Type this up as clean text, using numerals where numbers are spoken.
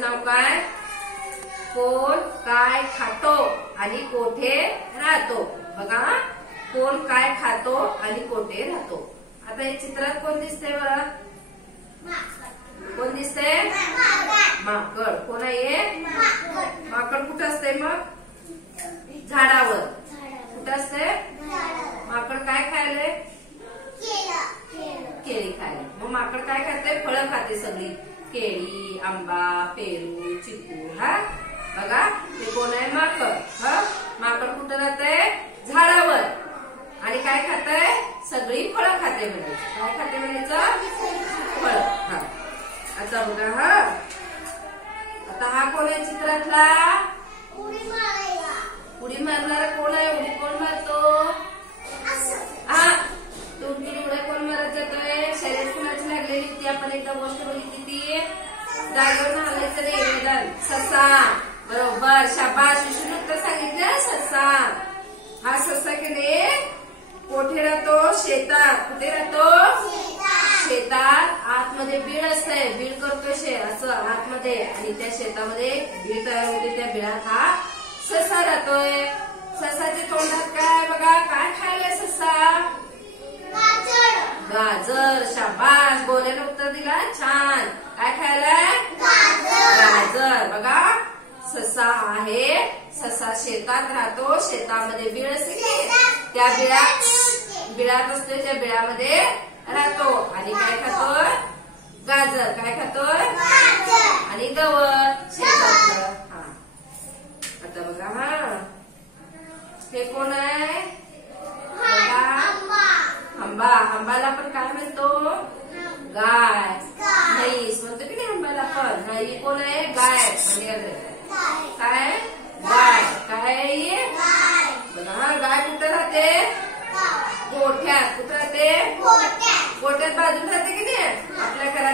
पाठाचं नाव काय? कोण काय खातो आणि कोठे राहतो. बघा, कोण काय खातो आणि कोठे राहतो. आता या चित्रात कोण दिसतंय बरं? कोण दिसतंय? माकड. कोण आहे? माकड कुठं असतंय मग? झाडावर. कुठं असतंय? माकड काय खायले? केळी खायले. मग माकड काय खाते? फळं खाते सगळी. केळी, आंबा, पेरू, चिकू. हा बघा, ते कोण आहे? माकड. माकड कुठं राहतंय? झाडावर. आणि काय खातंय? सगळी फळं खाते म्हणायचं. काय खाते म्हणायचं? फळं. आता बघा, आता हा कोण आहे चित्रातला? उडी मारणारा कोण आहे? उडी कोण मारतो? तुमची उड्या कोण मारत जातोय? शर्यत कुणाची लागलेली ती आपण एकदा गोष्ट बघितली ती. जागेवर हलायचं नाही. वेदांत. ससा. बरोबर, शाबास. शिशूने उत्तर सांगितलं. ससा. हा ससा की नाही कोठे राहतो? शेतात. कुठे राहतो? शेतात. आतमध्ये बीड असतंय. बीड करतोय असं आतमध्ये. आणि त्या शेतामध्ये बीड तयार होते. त्या बिळात हा ससा राहतोय. ससाच्या तोंडात काय? बघा, काय खायला ससा? गाजर. शाबास. बोलायला उत्तर दिला. छान. काय खायलाय? गाजर. बघा, ससा आहे. ससा शेतात राहतो. शेतामध्ये बीळ असते. त्या बिळात असते. त्या बिळामध्ये राहतो. आणि काय खातोय? गाजर. काय खातोय? आणि गवत शेतातलं. आता बघा, हे कोण आहे? आंबा. आंबाला पण काय म्हणतो? गाय. म्हैस म्हणतो की नाही आंबाला पण? ही कोण आहे? गाय. काय? गाय. काय? बघा, गाय कुठं राहते? गोठ्यात. कुठं राहते? गोठ्यात बाजूला राहते की नाही आपल्या घरात.